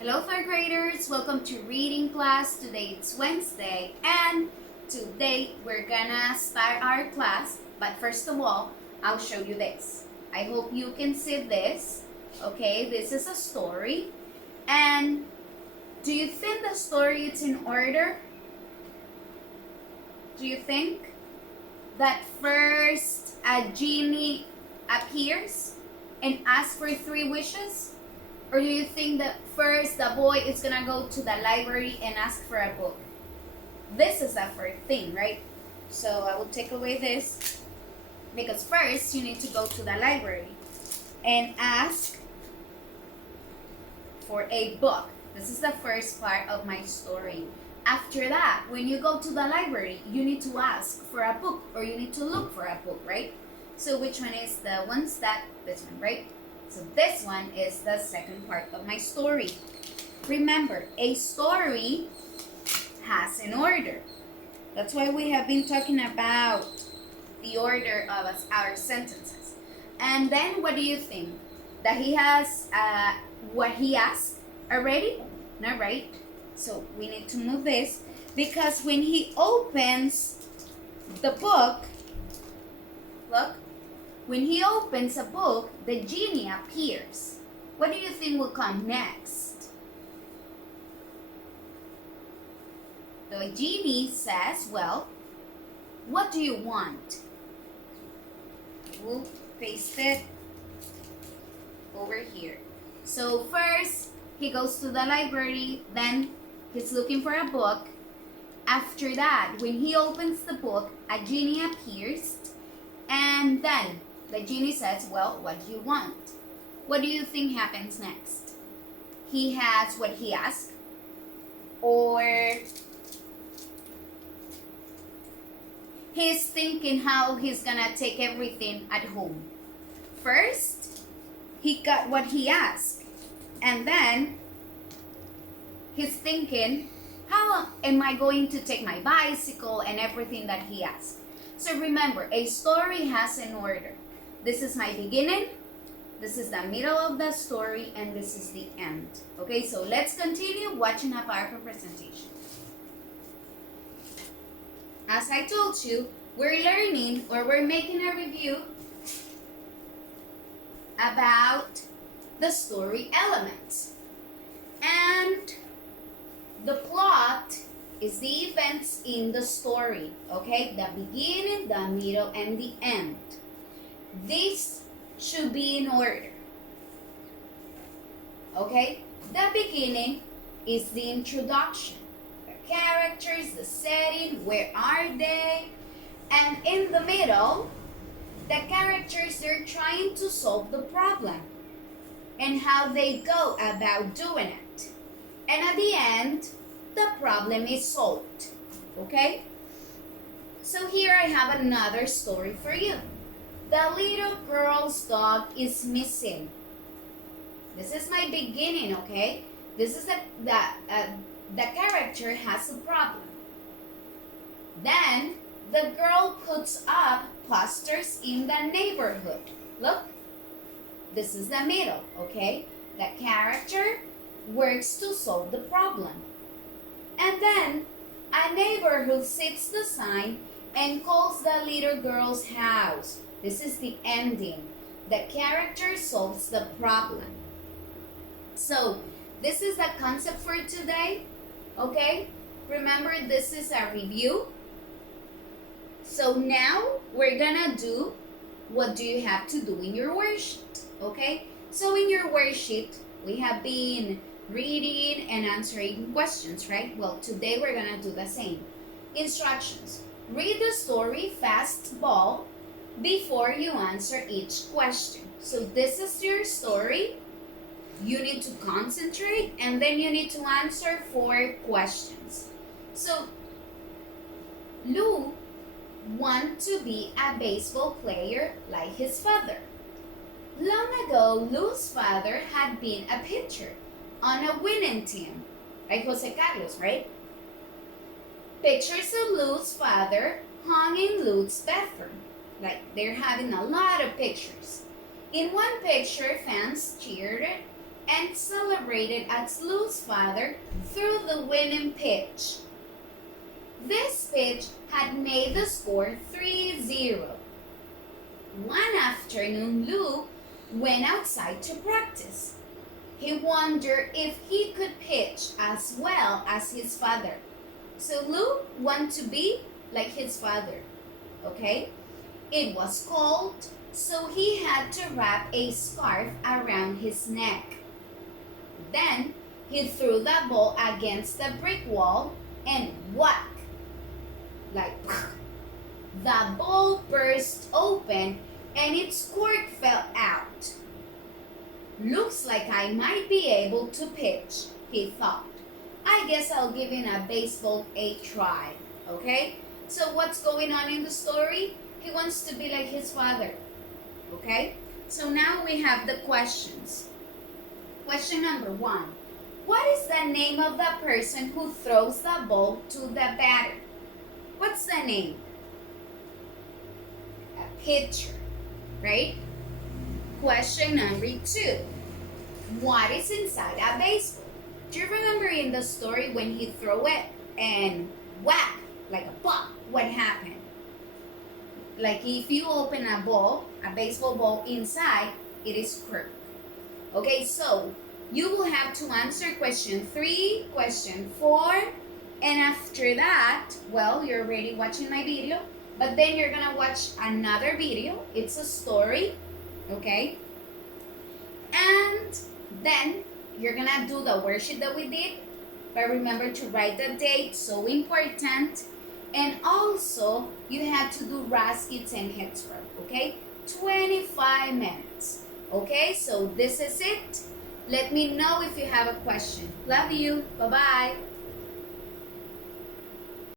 Hello third graders, welcome to reading class. Today it's Wednesday and today we're gonna start our class, but first of all, I'll show you this. I hope you can see this. Okay, this is a story. And do you think the story is in order? Do you think that first a genie appears and asks for 3 wishes? Or do you think that first the boy is gonna go to the library and ask for a book? This is the first thing, right? So I will take away this because first you need to go to the library and ask for a book. This is the first part of my story. After that, when you go to the library, you need to ask for a book or you need to look for a book, right? So which one is the ones that, this one, right? So this one is the second part of my story. Remember, a story has an order. That's why we have been talking about the order of our sentences. And then what do you think? That he has what he asked already? No, right? So we need to move this because when he opens the book, look, when he opens a book, the genie appears. What do you think will come next? The genie says, well, what do you want? We'll paste it over here. So first, he goes to the library, then he's looking for a book. After that, when he opens the book, a genie appears, and then the genie says, well, what do you want? What do you think happens next? He has what he asked, or he's thinking how he's gonna take everything at home. First, he got what he asked, and then he's thinking, how am I going to take my bicycle and everything that he asked? So remember, a story has an order. This is my beginning, this is the middle of the story, and this is the end. Okay, so let's continue watching a PowerPoint presentation. As I told you, we're learning or we're making a review about the story elements. And the plot is the events in the story, okay? The beginning, the middle, and the end. This should be in order, okay? The beginning is the introduction, the characters, the setting, where are they? And in the middle, the characters, they're trying to solve the problem and how they go about doing it. And at the end, the problem is solved, okay? So here I have another story for you. The little girl's dog is missing. This is my beginning, okay? This is the character has a problem. Then the girl puts up posters in the neighborhood. Look, this is the middle, okay? The character works to solve the problem. And then a neighbor who sees the sign and calls the little girl's house. This is the ending. The character solves the problem. So this is the concept for today, okay? Remember, this is a review. So now we're gonna do what do you have to do in your worksheet, okay? So in your worksheet, we have been reading and answering questions, right? Well, today we're gonna do the same. Instructions. Read the story fastball before you answer each question. So this is your story. You need to concentrate and then you need to answer 4 questions. So Lou wants to be a baseball player like his father. Long ago, Lou's father had been a pitcher on a winning team, like Jose Carlos, right? Pictures of Lou's father hung in Lou's bathroom. Like, they're having a lot of pictures. In one picture, fans cheered and celebrated as Lou's father threw the winning pitch. This pitch had made the score 3-0. One afternoon, Lou went outside to practice. He wondered if he could pitch as well as his father. So Lou wanted to be like his father, okay? It was cold, so he had to wrap a scarf around his neck. Then he threw the ball against the brick wall and whack! Like the ball burst open and its cork fell out. Looks like I might be able to pitch, he thought. I guess I'll give in a baseball a try, okay? So what's going on in the story? He wants to be like his father, okay? So now we have the questions. Question number 1. What is the name of the person who throws the ball to the batter? What's the name? A pitcher, right? Question number 2. What is inside a baseball? Do you remember in the story when he threw it and whack, like a pop, what happened? Like if you open a ball, a baseball ball inside, it is cork. Okay, so you will have to answer question 3, question 4, and after that, well, you're already watching my video, but then you're gonna watch another video. It's a story, okay? And then you're gonna do the worksheet that we did, but remember to write the date, so important. And also, you have to do raskits and head scrub, okay? 25 minutes, okay? So this is it. Let me know if you have a question. Love you. Bye-bye.